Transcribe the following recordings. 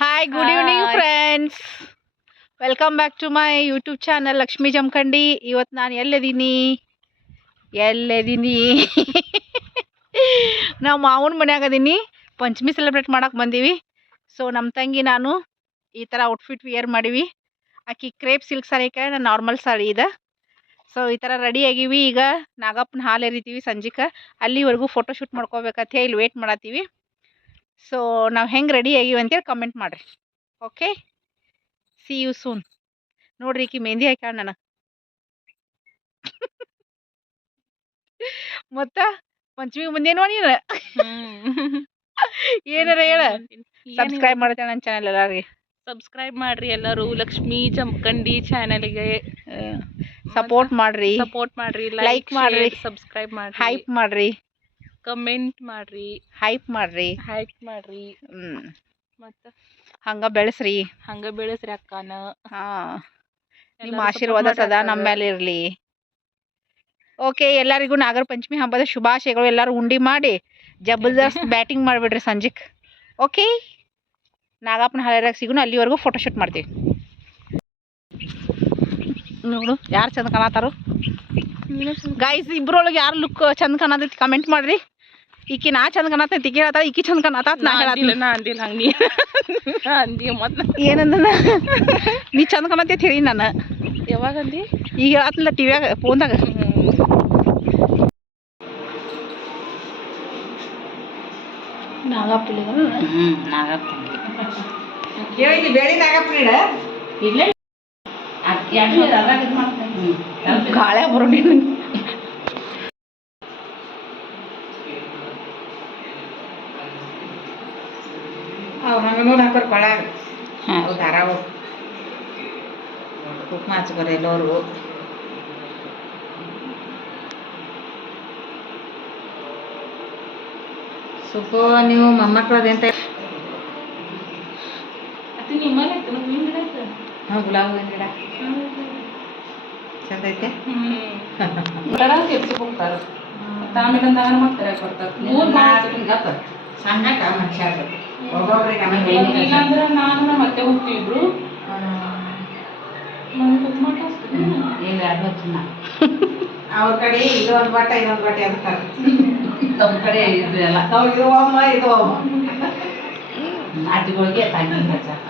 Hi, good evening, hi. friends. Welcome back to my YouTube channel Lakshmi Jamkhandi. ಇವತ್ತು ನಾನು ಎಲ್ಲದೀನಿ ನಾವು ಮಾವನ ಮನ್ಯಾಗ ಅದೀನಿ. ಪಂಚಮಿ ಸೆಲೆಬ್ರೇಟ್ ಮಾಡಕ್ಕೆ ಬಂದೀವಿ. ಸೊ ನಮ್ಮ ತಂಗಿ ನಾನು ಈ ಥರ ಔಟ್ಫಿಟ್ ವಿಯರ್ ಮಾಡೀವಿ. ಆಕಿ ಕ್ರೇಪ್ ಸಿಲ್ಕ್ ಸಾರಿ ಹಾಕ್ಯಾಳ, ನಾನು ನಾರ್ಮಲ್ ಸಾರಿ ಇದೆ. ಸೊ ಈ ಥರ ರೆಡಿ ಆಗೀವಿ. ಈಗ ನಾಗಪ್ಪನ ಹಾಲು ಎರಿತೀವಿ ಸಂಜಿಕ. ಅಲ್ಲಿವರೆಗೂ ಫೋಟೋ ಶೂಟ್ ಮಾಡ್ಕೋಬೇಕಂತ ಹೇಳಿ ವೇಟ್ ಮಾಡತ್ತೀವಿ. ಸೊ ನಾವು ಹೆಂಗೆ ರೆಡಿ ಆಗೀವಿ ಅಂತೇಳಿ ಕಮೆಂಟ್ ಮಾಡಿರಿ. Okay, see you soon. ನೋಡ್ರಿ ಈಕಿ ಮೆಹಂದಿ ಹಾಕ್ಯಾಳ ನಾನು. ಮತ್ತ ಪಂಚಮಿಗೆ ಬಂದೇನೋ ನೀನು. ಏನಾರ ಹೇಳ. ಸಬ್ಸ್ಕ್ರೈಬ್ ಮಾಡ್ತೇವೆ ನನ್ನ ಚಾನಲ್ ಎಲ್ಲರಿಗೆ. ಸಬ್ಸ್ಕ್ರೈಬ್ ಮಾಡ್ರಿ ಎಲ್ಲರೂ ಲಕ್ಷ್ಮೀ ಜಮಖಂಡಿ ಚಾನಲ್ಗೆ ಸಪೋರ್ಟ್ ಮಾಡ್ರಿ, ಸಪೋರ್ಟ್ ಮಾಡ್ರಿ, Like ಲೈಕ್ ಮಾಡ್ರಿ, ಮಾಡ್ರಿ, ಸಬ್ಸ್ಕ್ರೈಬ್ ಮಾಡ್ರಿ, ಹೈಪ್ ಮಾಡ್ರಿ, ಕಮೆಂಟ್ ಮಾಡ್ರಿ, ಹೈಪ್ ಮಾಡ್ರಿ. ಮತ್ತ ಹಂಗ ಬೆಳೆಸ್ರಿ. ಹಂಗ ಬೆಳೆಸ್ರಿ ಅಕ್ಕನ. ಹಾ, ನಿಮ್ಮ ಎಲ್ಲರೂ ಆಶೀರ್ವಾದ support ಸದಾ ಮಾಡ್ರಿ ನಮ್ಮ ಮೇಲೆ ಇರಲಿ. ಓಕೆ, ಎಲ್ಲರಿಗೂ ನಾಗರ ಪಂಚಮಿ ಹಬ್ಬದ ಶುಭಾಶಯಗಳು. ಎಲ್ಲರೂ ಉಂಡಿ ಮಾಡಿ ಜಬರ್ದಸ್ತ್ ಬ್ಯಾಟಿಂಗ್ ಮಾಡಿಬಿಡ್ರಿ ಸಂಜಿಕ್. ಓಕೆ, ನಾಗಪ್ಪನ ಹಳೆರಾಗ ಸಿಗೋಣ. ಅಲ್ಲಿವರೆಗೂ ಫೋಟೋ ಶೂಟ್ ಮಾಡ್ತೀವಿ. ನೋಡು ಯಾರು ಚಂದ ಕಾಣತಾರು ಗೈಸ್. ಇಬ್ರೊಳಗೆ ಯಾರು ಲುಕ್ ಚಂದ ಕಾಣತೈತಿ ಕಮೆಂಟ್ ಮಾಡ್ರಿ. ಈಕಿ ನಾ ಚಂದ ಕಾಣತೈತಿ, ಈಕಿ ಹೇಳ್ತಾಳ ಈಕಿ ಚಂದ ಕಾಣತಾತ, ನಾ ಹೇಳತ್ತಿಲ್ಲ. ನಾ ಅಂದಿಲ್ಲ ಹಂಗೆ ಅಂದಿ ಮತ್ತೆ ಏನಂದ ನೀ ಚಂದ ಕಾಣತೈತಿ ಹೇಳಿ ನಾನು. ಯಾವಾಗ ಅಂದಿ? ಈಗ ಹೇಳತ್ತಿಲ್ಲ ಟಿವಿಯಾಗ ಫೋನ್ದಾಗ. ನಾಗಪ್ಪಲಿ ನಾಗಪ್ಪ ಕೇಳಿ ಬೇಡಿ ನಾಗಪ್ಪನ ಇಲ್ಲೇ ಗಾಳೆ ಬರೋಡಿ. ಅವು ಹಂಗೆ ನೋಡಿ ಹಾಕೋರು ಕೊಳಾಗ. ಅವು ದಾರಾವು ಕುಕ್ಮ ಹಚ್ಕೋರಿ ಎಲ್ಲರೂ. ಸುಖೋ ನೀವು ಮೊಮ್ಮಕ್ಳದಂತ. ಹಾಂ, ಗುಲಾಬಿ ಹೂವಿನ ಗಿಡ ಚಂದ ಐತೆ. ಸಣ್ಣಕ ಮನುಷ್ಯ ಒಬ್ಬೊಬ್ರಿಗೆ ನಾನು ಮತ್ತೆ ಹೋಗ್ತಿದ್ರು ಅವ್ರ ಕಡೆ ಇದೊಂದು ಬಟ್ಟೆ ಇದೊಂದು ಬಟ್ಟೆ ಅಂತಾರೆ. ನಮ್ಮ ಕಡೆ ಇದು ಎಲ್ಲ ನಾವು ಇದು ಅಮ್ಮ ಇದು ಅಮ್ಮ ನಾಟಿಗಳಿಗೆ ತಂಗಿ ಹಚ್ಚಾಕ.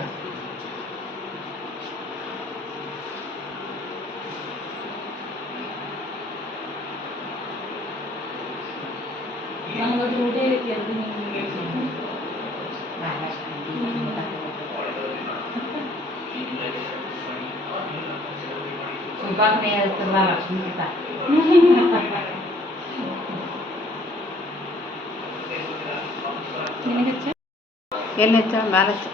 ಸುಬ್ಬಾಗ್ನೇ ಇರ್ತಲ್ಲ ಲಕ್ಷ್ಮೀತ. ಎಲ್ಲಿ ಹೆಚ್ಚ ಮ್ಯಾಲ ಹಚ್ಚ.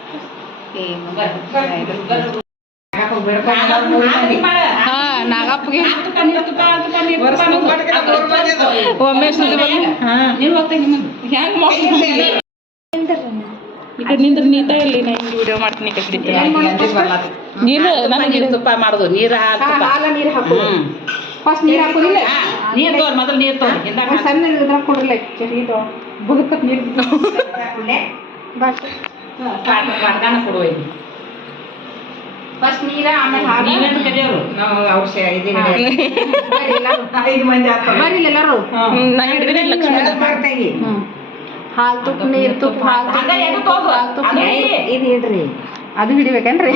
ನಾಗಪ್ಪಗೆ ಒಮ್ಮೆ ಸುದ್ದಿ ನಿಂದ್ರ ನೀತ ಇಲ್ಲಿ ನಾ ಹಿಂಗೆ ವಿಡಿಯೋ ಮಾಡ್ತೀನಿ ನೀರು ನನಗೆ ತುಪ್ಪ ಮಾಡೋದು. ನೀರು ನೀರು ಹಾಕು. ಫಸ್ಟ್ ನೀರು ಹಾಕೋದಿಲ್ಲ. ನೀರು ತೋರ್ ಮೊದಲು ನೀರು ತೋರ್. ಸಣ್ಣ ಇದ್ರಾಗ ಕೊಡ್ರಲ್ಲ ಇದು ಬುದಕತ್ ನೀರು ಪಾಟ್ಗಾನ ಕೊಡುವ. ಫಸ್ಟ್ ನೀರ ಆಮೇಲೆ ನೀವೇನು ಕಲಿಯೋರು ನಾವು ಅವ್ರ ಐದು ಮಂದಿ ಆಗ್ತಾರೆ. ಬರ್ರಿ ಎಲ್ಲರೂ. ನಾ ಹಿಡಿದ್ರೆ ಲಕ್ಷ್ಮೀ ಮಾಡ್ತೇವೆ. ಹಾಲು ತುಪ್ಪ ನೀರು ತುಪ್ಪ ಹಾಲು ತುಪ್ಪ ಇದು ಇಡ್ರಿ. ಅದು ಹಿಡಿಬೇಕೇನ್ರಿ?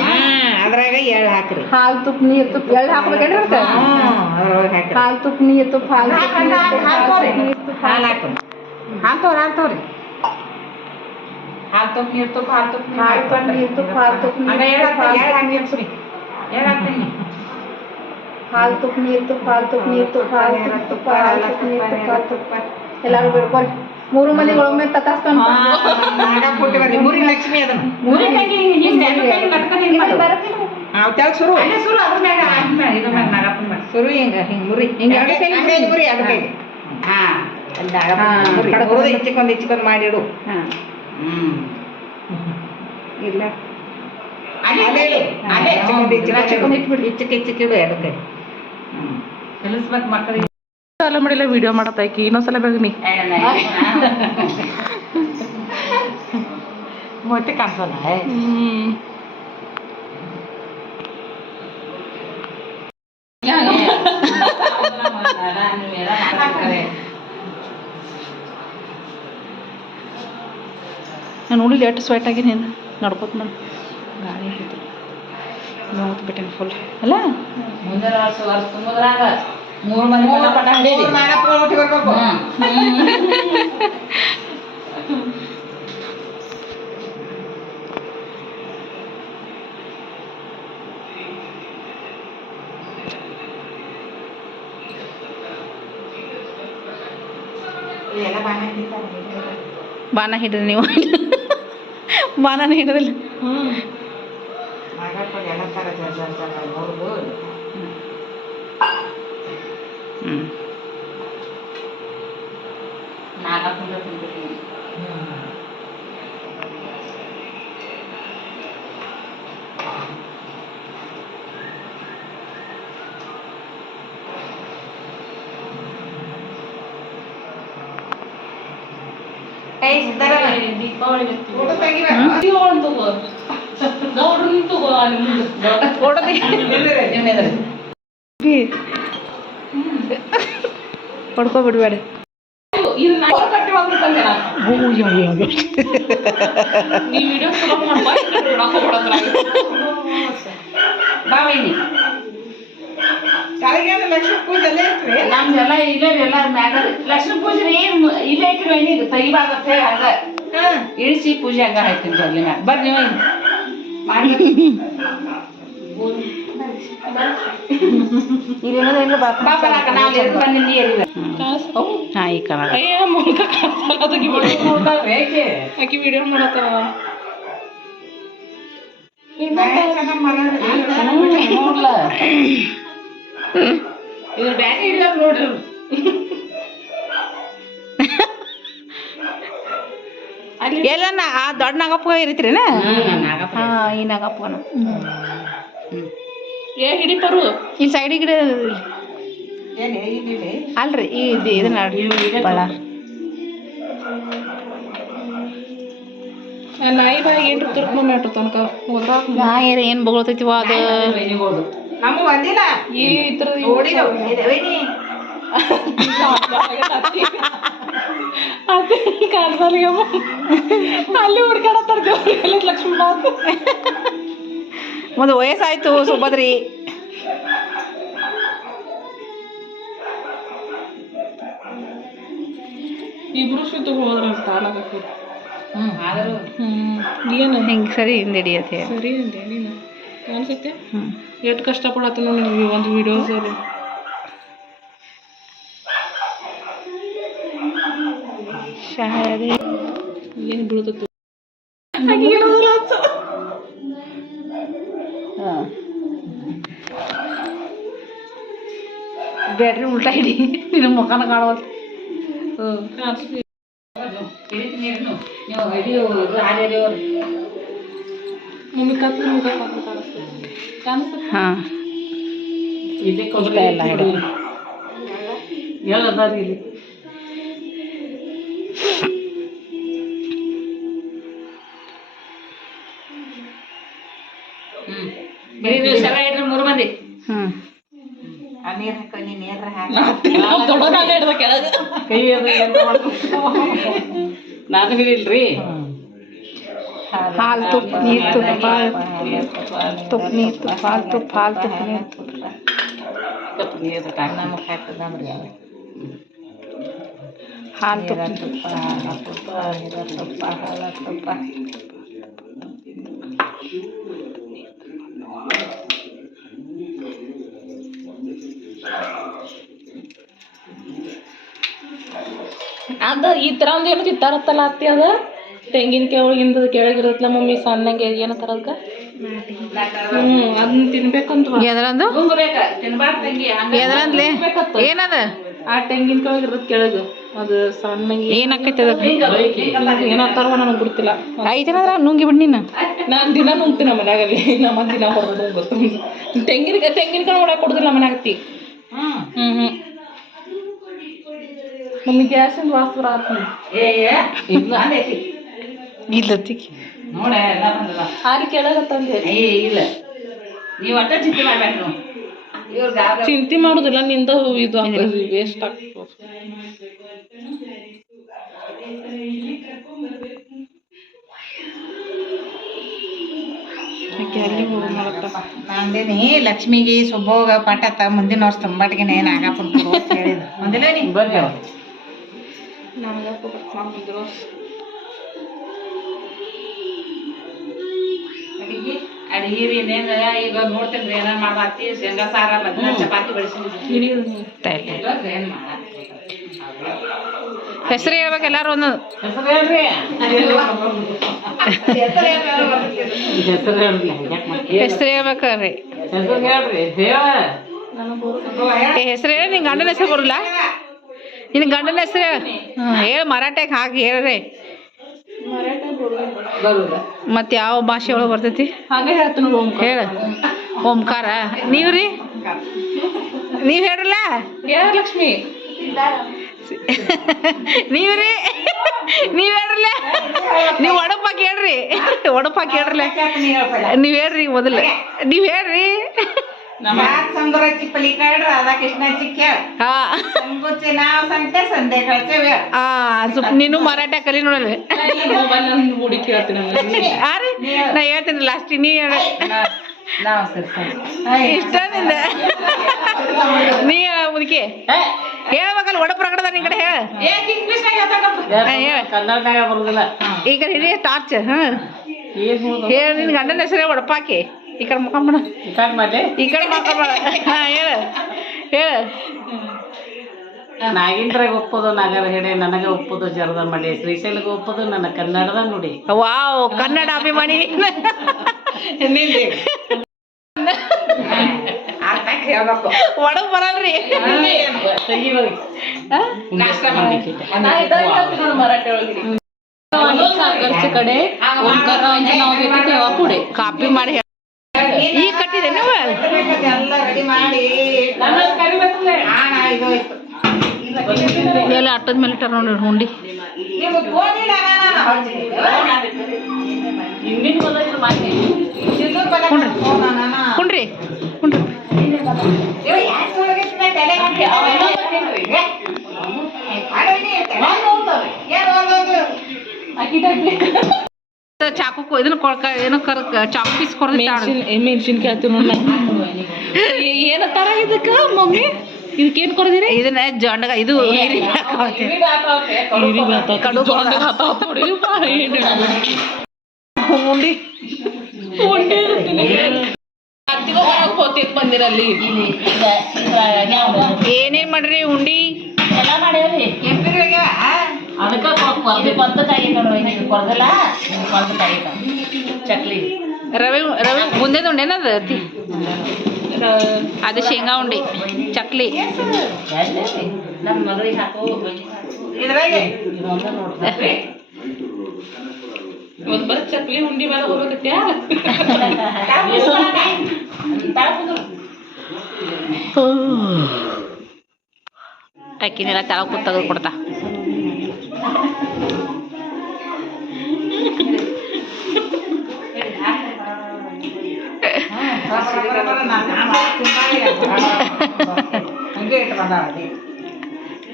ಅದ್ರಾಗ ಎಳ್ಳು ಹಾಕ್ರಿ. ಹಾಲು ತುಪ್ಪ ನೀರು ತುಪ್ಪ ಎಳ್ಳು ಹಾಕ್ಬೇಕೇನ್ರಿ? ಹಾಲು ತುಪ್ಪ ನೀರು ತುಪ್ಪ ಹಾಲು ಹಾಲು ಹಾಕ್ರಿ. ಹಾಲು ತೋರಿ ಹಾಲು ತುಪ್ಪ ನೀರು ತುಪ್ಪ ಹಾಲು ತುಪ್ಪ ನೀರು ತುಪ್ಪ ಹಾಲು ತುಪ್ಪ ನೀರು ತುಪ್ಪ ಹಾಲು ತುಪ್ಪ ನೀರು ತುಪ್ಪ ಹಾಲು ತುಪ್ಪ ನೀರು ತುಪ್ಪ ಹಾಲು ತುಪ್ಪ ಹಾಲು ತುಪ್ಪ ನೀರು ತುಪ್ಪ ಹಾಲು ತುಪ್ಪ ಎಲ್ಲರೂ ಬಿಡ್ಕೊರಿ. ಮೂರು ಮಂದಿಗಳು ಒಮ್ಮೆ ತಕಾಸ್ಕೊಂಡು ಮೂರಿ ಲಕ್ಷ್ಮಿ ಅದನ್ನು ಶುರು ಶುರು ಹಿಂಗ ಹಿಂಗ್ ಮುರಿ ಹಿಂಗ ಮುರಿ ಅದಕ್ಕೆ ಇಚ್ಚಿಕೊಂಡ್ ಮಾಡಿಡು. ಇಲ್ಲ ಇಚ್ಚಿಕ್ಕಿಡು ಅದಕ್ಕೆ ಕಲಿಸ್ಬೇಕು ಮಕ್ಕಳಿಗೆ. ಸಲ ಮಾಡಿಲ್ಲ ವಿಡಿಯೋ ಮಾಡತ್ತಾಕಿ ಇನ್ನೊಂದ್ಸಲ ಬೇಗ ನೀ ಮೂತಿ ಕಾಣಿಸಲ್ಲ ನಾನು ನೋಡಿ ಲೇಟ್ ಸ್ವೆಟ್ ಆಗೀನಿ ನಡ್ಕೋತ ಮಾಡಿ ಗಾಳಿ ಐತಿ ನೋವು ಬಿಟ್ಟೇನೆ ಫುಲ್ ಅಲ್ಲ ಮುಂದಿನ ವರ್ಷ ತುಂಬದ್ರಾಗ 3 ಮಂದಿ ಪಟ ಹಿಡೀರಿ ಬಾಣ ಹಿಡ್ರಿ ನೀವು ಬಾಣನ ಹಿಡಿದಿಲ್ಲ ದೀಪಾವಳಿ ಹೊಡ್ಕೊಬಿಡ್ಬೇಡ ನಮ್ದೆಲ್ಲ ಇಲ್ಲೇ ಎಲ್ಲ ಮ್ಯಾಗ ಲಕ್ಷ್ಮೀ ಪೂಜೆ ಇಲ್ಲೇ ಇಟ್ರಿ ಈಗ ತೆಗಿಬಾರ್ದಂತ ಹೇಳಿ ಹಂಗ ಇಳಿಸಿ ಪೂಜೆ ಹಂಗ ಹಾಕ್ತೀನಿ ಅಲ್ಲಿ ಮ್ಯಾಗ ಬರ್ರಿ ನೀವು ಮಾಡಿ ಆಕಿ ವಿಡಿಯೋ ಮಾಡತ್ತಾರ ನೋಡ್ಲ ಇದು ಬ್ಯಾಗ್ ಹಿಡಿಯೋದು ನೋಡ್ರಿ ಎಲ್ಲ ಆ ದೊಡ್ಡ ನಾಗಪ್ಪ ಇರಿತ್ರಿನ ಹಾ ಈ ನಾಗಪ್ಪನ ಹಿಡಿಪರು ಇಲ್ಲಿ ಸೈಡಿಗೆ ಗಿಡ ಅಲ್ರಿ ಇದನ್ನ ಬಳ ನಾಯಿ ಬಾಯಿಗೆ ಏನು ತಿರ್ಕೊಂಡ್ ಮ್ಯಾಟ್ರು ತನಕ ಹೋದ್ರಾಗ ನಾಯಿ ಏನು ಬೊಗಳ್ತೈತಿವ ಅದು ನಮ್ಮ ಬಂದಿಲ್ಲ ಈ ಥರದ ಕಾಡ್ಸಲ್ಲ ಅಲ್ಲಿ ಹುಡ್ಕಾಡತ್ತಾರ ದೇವ್ರ ಲಕ್ಷ್ಮೀ ಬಾಬು ಒಂದು ವಯಸ್ಸಾಯ್ತು ಸುಭದ್ರಿ ಇಬ್ರು ಸುತ್ತ ಹೋದ್ರ ಕಾಲಾಗಕ್ಕೆ ಆದರೂ ಏನು ಹಿಂಗೆ ಸರಿ ಹಿಂದೆ ಹಿಡಿಯತ್ತೆ ಸರಿ ಅಂದೆ ನೀನು ಕಾಣಿಸುತ್ತೆ ಎಷ್ಟು ಕಷ್ಟಪಡತ್ತೆ ನೋಡಿ ಒಂದು ವಿಡಿಯೋಸಲ್ಲಿ ಶಾರದೆ ಏನು ಬೀಳ್ತತ್ತು ಬ್ಯಾಟ್ರಿ ಉಲ್ಟಾ ಹಿಡಿ ನಿನ್ನ ಮುಖನ ಕಾಣವಲ್ತು ಮಮ್ಮಿ ಕತ್ತು ಮುಖ ಕಾಣಿಸ್ತದೆ ಹಾಂ ಇಲ್ಲಿ ಎಲ್ಲ ಹಿಡು ಎಲ್ಲದಾರ ಇಲ್ಲಿ ಮೂರು ಮಂದಿ ಹ್ಞೂ ನೀರು ಹಾಕೊಂಡು ನೀರು ಕೈ ನಾನು ಹೇಳಿಲ್ರಿ ಹಾಲು ತುಪ್ಪ ನೀರು ತುಪ್ಪ ತುಪ್ಪ ನೀರು ತುಪ್ಪ ಹಾಲು ತುಪ್ಪ ಹಾಲು ತುಪ್ಪ ನೀರು ತುಪ್ಪ ನೀರು ನಮಗೆ ಹಾಕಿದಂದ್ರಿ ಹಾಲು ತುಪ್ಪ ತುಪ್ಪ ಹಾಲು ತುಪ್ಪ ನೀರು ತುಪ್ಪ ಹಾಲು ತುಪ್ಪ ಅದ ಈ ಥರ ಒಂದು ಏನು ತಿತ್ತಾರತ್ತಲ್ಲ ಅತ್ತಿ ಅದ ತೆಂಗಿನಕಾಯಿ ಒಳಗಿಂದ ಕೆಳಗಿರತ್ತಲ್ಲ ಮಮ್ಮಿ ಸಣ್ಣಗೆ ಏನೋ ಥರದ್ಕ ಅದನ್ನ ತಿನ್ಬೇಕಂತ ಎದ್ರಂದು ತಿನ್ಬಾರ್ದು ತಂಗಿ ಎದ್ರಂದ್ಲೆ ಏನದ ಆ ತೆಂಗಿನಕಾಯಿ ಒಳಗಿರತ್ತೆ ಕೆಳಗೆ ಅದು ಸಣ್ಣಗೆ ಏನಾಕೈತೆ ಅದ ಏನತ್ತಾರವ ನನಗೆ ಗೊತ್ತಿಲ್ಲ ಐತೇನದ್ರ ನುಂಗಿ ಬಿಡ್ ನೀನು ನಾನು ದಿನ ನುಂಗ್ತೀನಿ ಮನ್ಯಾಗಲ್ಲಿ ನಮ್ಮ ದಿನ ಹೊರದು ಗೊತ್ತು ತೆಂಗಿನಕಾಯಿ ಒಳಗೆ ಕೊಡುದಿಲ್ಲ ಮನ್ಯಾಗತ್ತಿ ಮಮ್ಮಿ ಗ್ಯಾಸಿಂದ ವಾಸರ ಆತ ಇಲ್ಲತ್ತಿ ನೋಡ ಎಲ್ಲ ಬಂದದ ಹಾಲು ಕೇಳಾಗತ್ತಂದೆ ಇಲ್ಲ ನೀವು ಒಟ್ಟ ಚಿಂತೆ ಮಾಡ್ಬೇಕು ಇವ್ರಿಗೆ ಚಿಂತೆ ಮಾಡೋದಿಲ್ಲ ನಿಂದ ಇದು ವೇಸ್ಟ್ ಆಗ್ತದೆ ನಂದೇನಿ ಲಕ್ಷ್ಮಿಗೆ ಸುಬ್ಬೋಗ ಪಟ್ಟತ್ತ ಮುಂದಿನ ವರ್ಷ ತುಂಬಾಟಿಗೆ ನಾಗಪ್ಪನ ಕೊಡು ಅಂತ ಹೇಳಿದ್ರು ಒಂದಿಲ್ಲ ನೀ ಬರ್ರಿ ಅಡಿಗೆ ರೀ ಇನ್ನೇನು ಈಗ ನೋಡ್ತೇನೆ ಏನಾರ ಮಾಡತ್ತಿ ಶೇಂಗಾ ಸಾರ ಬದ್ನ ಚಪಾತಿ ಬೆಳೆಸಿದ್ವಿ ಏನು ಮಾಡ ಹೆಸರು ಹೇಳ್ಬೇಕು ಎಲ್ಲಾರು ಒಂದು ಹೆಸರು ಹೇಳ್ರಿ ಹೆಸರು ಹೇಳ್ರಿ ಹೆಸರು ಹೇಳ್ಬೇಕ್ರಿ ಹೆಸರು ಹೇಳ್ರಿ ಹೆಸರು ಹೇಳಿ ನಿನ್ ಗಂಡನ ಹೆಸರು ಬರಲ್ಲ ನಿನ್ನ ಗಂಡನ ಹೆಸರು ಹೇಳಿ ಮರಾಠಿಗೆ ಹಾಕಿ ಹೇಳ್ರಿ ಮತ್ತೆ ಯಾವ ಭಾಷೆ ಒಳಗೆ ಬರ್ತೈತಿ ಹಾಗೆ ಹೇಳ್ತೀನಿ ಹೇಳ ಓಂಕಾರ ನೀವ್ರಿ ನೀವ್ ಹೇಳ್ರಲ್ಲ ಲಕ್ಷ್ಮಿ ನೀವ್ರಿ ನೀವ್ ಹೇಳ್ರಲ್ಲ ನೀವ್ ಒಡಪಾಕಿ ಹೇಳ್ರಿ ಒಡಪಾಕಿ ಹೇಳ್ರಲ್ಲ ನೀವ್ ಹೇಳ್ರಿ ಮೊದಲು ನೀವ್ ಹೇಳ್ರಿ समोर पलीकड राधाकृष्ण ಹಾ संगूचे नाव सांगते संध्याकाळचे वेळ ನೀನು ಮರಾಠ ಕಲಿ ನೋಡಲ್ಲ ಮೊಬೈಲ್ ಹುಡುಕಿ ಹೇಳ್ತೀನಿ ರೀ ನಾ ಹೇಳ್ತೀನಿ ಲಾಸ್ಟ್ ನೀ ಹೇಳ नाव सर ಇಷ್ಟ ನಿಂದ ನೀ ಹೇಳ ಮುದುಕಿ ಹೇಳ್ಬೇಕಲ್ಲ ಒಡ ಪ್ರಕಟದ ನಿನ್ ಕಡೆ ಹೇಳ ಹೇಳ ಕನ್ನಡದಾಗ ಬರುದಿಲ್ಲ ಈಗ ಹಿಡಿಯ ಟಾರ್ಚ್ ಹೇಳ ನಿನ್ ಗಂಡನ ಹೆಸರೇ ಒಡಪಾಕಿ ಈ ಕಡೆ ಮುಖಂಬಣ ಈ ಕಡೆ ಮುಖಂಬಣ ಹಾ ಹೇಳ ಹೇಳ ನಾಗೇಂದ್ರಾಗ ಒಪ್ಪೋದು ನಾಗರ ಹೇಳಿ ನನಗೆ ಒಪ್ಪೋದು ಜರದ ಮಾಡಿ ಶ್ರೀಶೈಲಿಗೆ ಒಪ್ಪೋದು ನನ್ನ ಕನ್ನಡದ ನುಡಿ ವಾವ್ ಕನ್ನಡ ಅಭಿಮಾನಿ ಒಡಗ್ ಬರಲ್ರಿ मराठी ಒಳಗೆ ಸಾಗರ್ಚ ಕಡೆ ಓಂಕಾರ ನಾವು ಬೇಕಿದ್ದೇವ ಪುಡೆ ಕಾಪಿ ಮಾಡಿ ಈಗ ಕಟ್ಟಿದೆ ನೀವು ಎಲ್ಲ ರೆಡಿ ಮಾಡಿ ಎಲ್ಲ ಅಟ್ಟದ ಮೇಲೆ ಇಟ್ಟಾರ ನೋಡಿ ಹುಂಡಿ ಕುಂಡ್ರಿ ಕುಂಡ್ರಿ ಚಾಕು ಇದನ್ನ ಏನೋ ಚಾಕು ಪೀಸ್ ಮೆಣಸಿನ್ಕಾಯಿ ಆಯ್ತು ನೋಡ ಏನತ್ತಾರ ಇದಕ್ಕ ಮಮ್ಮಿ ಇದಕ್ಕೇನು ಕೊಡ್ದಿರಿ ಇದನ್ನ ಜೊಂಡಗ ಇದು ಉಂಡಿ ಬಂದಿರಲ್ಲಿ ಏನೇನ್ ಮಾಡ್ರಿ ಉಂಡಿ ಎಲ್ಲ ಮಾಡೇವ್ರಿ ಅದಕ್ಕೆ ಕೊರದಕಾಯಿ ಕೊರದಲ್ಲ ಕೊರದಕಾಯಿ ಚಕ್ಲಿ ರವೆ ರವೆ ಮುಂದೆ ಉಂಡೆನದ ಅದು ಶೇಂಗಾ ಉಂಡಿ ಚಕ್ಲಿ ನಮ್ಮ ಮಗಳಿಗೆ ಹಾಕೋ ಇದ್ರಾಗೆ ಇದೊಂದು ನೋಡ್ರಿ ಒಂದು ಬರೀ ಚಕ್ಲಿ ಉಂಡಿ ಮೇಲೆ ಹೋಗ್ಬೇಕತ್ಯಾ ಅಕ್ಕಿನೆಲ್ಲ ತಳ ಕೂತ್ ತೆಗೆದು ಕೊಡ್ತಾ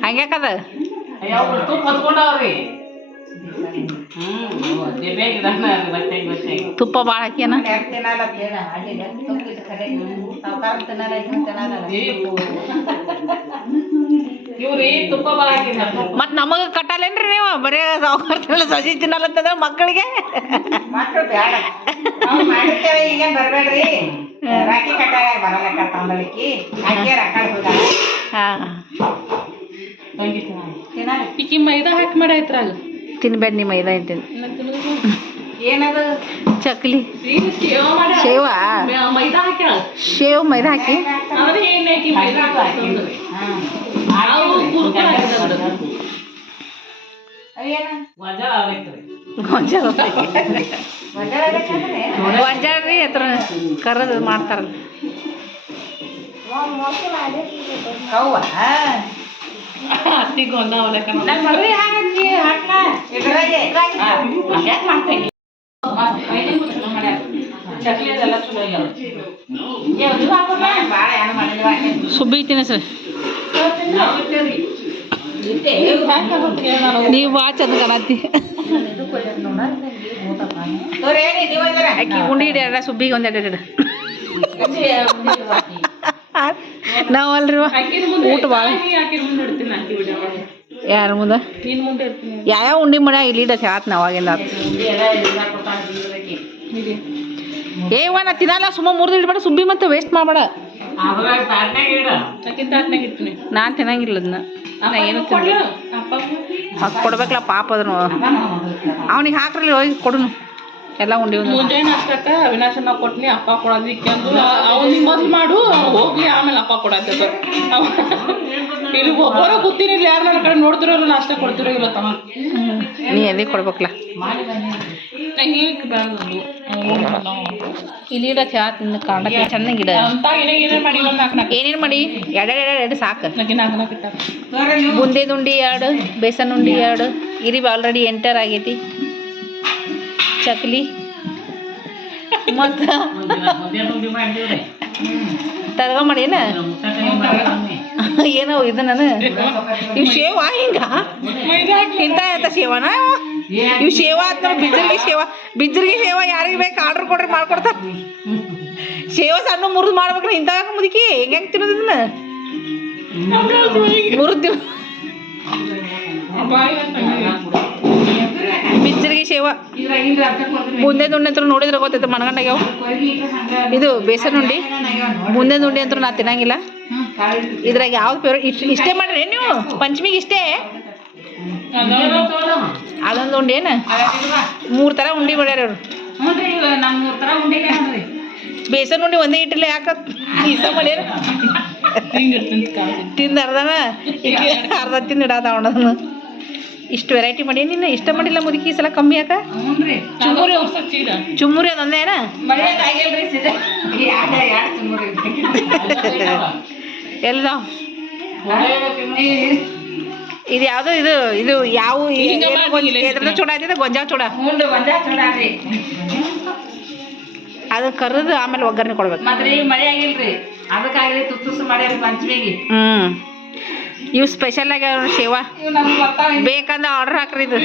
ಹಂಗ್ಯಾಕದ ತುಪ್ಪ ಭಾಳ ಹಾಕ್ಯಾನ ಮತ್ ನಮಗ ಕಟ್ಟಲ್ಲೇನ್ರಿ ನೀವು ಬರೀ ಸಾವುಕಾರ ಸಸಿ ತಿನ್ನಲ್ಲಂತಂದ್ರ ಮಕ್ಕಳಿಗೆ ಈಗೇನ್ ಬರ್ಬೇಡ್ರಿ ರಾಖಿ ಕಟ್ಟಾಗ ಬರಲ್ಲ ಕಟ್ಟಂದಲಿಕ್ಕಿ ಅಕ್ಕಿ ರೊಕ್ಕ ಈಕಿ ಮೈದಾ ಹಾಕಿ ಮಾಡಾಯ್ತ್ರಾಗ ತಿನ್ಬೇಡ ನಿಮ್ಮ ಮೈದಾ ತಿನ್ ಏನದು ಚಕ್ಲಿ ಶೇವ ಶೇವ ಮೈದಾ ಹಾಕ್ಯಾಳ ಶೇವ್ ಮೈದಾ ಹಾಕಿ ಅಂದ್ರೆ ಏನ್ ಹಾಕಿ ಮೈದಾ ಗೊಂಜಾಳ್ರಿ ಹತ್ರ ಕರದು ಮಾಡ್ತಾರಲ್ಲ ಅತ್ತಿಗೆ ಒಂದ ಅವಲಕ್ಕ ಚಕ್ಲಿ ಅದೆಲ್ಲ ಚಲೋ ಸುಬ್ಬಿ ತಿನ್ನ ಸರ್ ನೀವು ಭಾಳ ಚಂದ ಕಾಣತ್ತಿ ಆಕಿ ಉಂಡಿ ಹಿಡಿಯಾರ ಸುಬ್ಬಿಗೆ ಒಂದೆರಡು ನಾವು ಅಲ್ರಿ ಊಟ ಭಾಳ ಯಾರ ಮುಂದೆ ಯಾವ ಉಂಡಿ ಮಾಡ್ಯಾಗ ಇಲ್ಲಿ ಇಡತ್ತೆ ಆತು ನಾವು ಅವಾಗಿಂದ ಏವ ನಾ ತಿನ್ನಲ್ಲ ಸುಮ್ಮ ಮುರಿದು ಇಡ್ಬೇಡ ಸುಬ್ಬಿ ಮತ್ತೆ ವೇಸ್ಟ್ ಮಾಡಬೇಡ ನಾನು ತಿನ್ನಂಗಿಲ್ಲ ಅದನ್ನ ನಾ ಏನು ಕೊಡ್ಬೇಕಲ್ಲ ಪಾಪ ಅದನ್ನು ಅವ್ನಿಗೆ ಹಾಕ್ರಲ್ಲಿ ಹೋಗಿ ಕೊಡುನು ಎಲ್ಲ ಉಂಡಿ ಮುಂಜಾನೆ ಅಷ್ಟಕ್ಕ ಅವಿನಾಶ ನಾವು ಕೊಟ್ನಿ ಅಪ್ಪ ಕೊಡೋದಿಕ್ಕೆ ಅಂದು ಅವ್ನಿಗೆ ಮೊದ್ಲು ಮಾಡು ಹೋಗ್ಲಿ ಆಮೇಲೆ ಅಪ್ಪ ಕೊಡತ್ತೆ ಇಲ್ಲಿ ಒಬ್ಬರ ಗೊತ್ತಿರಲಿಲ್ಲ ಯಾರು ನನ್ನ ಕಡೆ ನೋಡ್ತಿರೋ ಇಲ್ಲ ಅಷ್ಟೇ ಕೊಡ್ತಿರೋ ಇಲ್ಲ ತಮ್ಮ ನೀ ಎಲ್ಲಿ ಕೊಡ್ಬೇಕಲ್ಲ ಇಲ್ಲಿ ಇಡ ಚಾ ತಿಂದು ಕಾಣಕ್ಕೆ ಚೆನ್ನಾಗಿ ಗಿಡ ಏನೇನು ಮಾಡಿ ಏನೇನು ಮಾಡಿ ಎರಡು ಸಾಕು ನಾಲ್ಕು ಬುಂದೇದು ಉಂಡಿ 2 ಬೇಸನ್ ಉಂಡಿ 2 ಇರಿ ಆಲ್ರೆಡಿ ಎಂಟರ್ ಆಗೈತಿ ಚಕ್ಲಿ ಮತ್ತು ತರಗ ಮಾಡಿ ಏನೋ ಇದು ನಾನು ಇವು ಶೇವ ಹಿಂಗ ಇಂಥ ಶೇವನಾ ಇವು ಶೇವ ಆತ ಬಿಜ್ಜರಿಗೆ ಶೇವ ಯಾರಿಗೆ ಬೇಕು ಆರ್ಡ್ರ್ ಕೊಡ್ರಿ ಮಾಡ್ಕೊಡ್ತಾರೆ ಶೇವ ಸಣ್ಣ ಮುರಿದು ಮಾಡ್ಬೇಕ್ರಿ ಇಂಥವಾಗ ಮುದುಕಿ ಹೆಂಗೆ ತಿನ್ನೋದು ಇದನ್ನ ಮುರಿದು ಬಿಜ್ಜರಿಗೆ ಶೇವ ಬುಂದೆ ದುಂಡಿ ಅಂತ ನೋಡಿದ್ರೆ ಗೊತ್ತೈತೆ ಮನಗಂಡಾಗ್ಯಾವ ಇದು ಬೇಸನ್ ಉಂಡಿ ಬುಂದೆ ದುಂಡಿ ಅಂತೂ ನಾ ತಿನ್ನಂಗಿಲ್ಲ ಇದ್ರಾಗ ಯಾವ್ದು ಫೇವ್ರೇಟ್ ಇಷ್ಟೇ ಮಾಡ್ರಿ ನೀವು ಪಂಚಮಿಗೆ ಇಷ್ಟೇ ಅದೊಂದು ಉಂಡಿ ಏನು 3 ಥರ ಉಂಡಿ ಮಾಡ್ಯಾರ ಅವರು ಬೇಸನ್ ಉಂಡಿ ಒಂದೇ ಇಟ್ಟಿಲ್ಲ ಯಾಕ ಇಷ್ಟ ಮಾಡ್ಯಾರ ತಿಂದು ಅರ್ಧನ ಅರ್ಧ ತಿಂದು ಇಡೋದ ಅವನದನ್ನು ಇಷ್ಟು ವೆರೈಟಿ ಮಾಡಿ ನಿನ್ನ ಇಷ್ಟ ಮಾಡಿಲ್ಲ ಮುದುಕಿ ಸಲ ಕಮ್ಮಿ ಯಾಕ ಚುಮ್ಮುರಿ ಅದೊಂದೇನ ಎಲ್ಲ ಇದು ಯಾವುದು ಇದು ಯಾವ ಎದ್ರದ ಚೂಡ ಆಯ್ತದ ಗೊಂಜಾಳ ಚೂಡ ಅದು ಕರೆದು ಆಮೇಲೆ ಒಗ್ಗರಣೆ ಕೊಡ್ಬೇಕು ಮಳೆ ಆಗಿಲ್ರಿ ಅದಕ್ಕಾಗಿ ತುತ್ತುಸು ಮಾಡ್ಯಾರ ಪಂಚಮಿಗೆ ಇವು ಸ್ಪೆಷಲ್ ಆಗಿ ಶೇವಾ ಬೇಕಂದ್ರೆ ಆರ್ಡರ್ ಹಾಕ್ರಿ ಇದು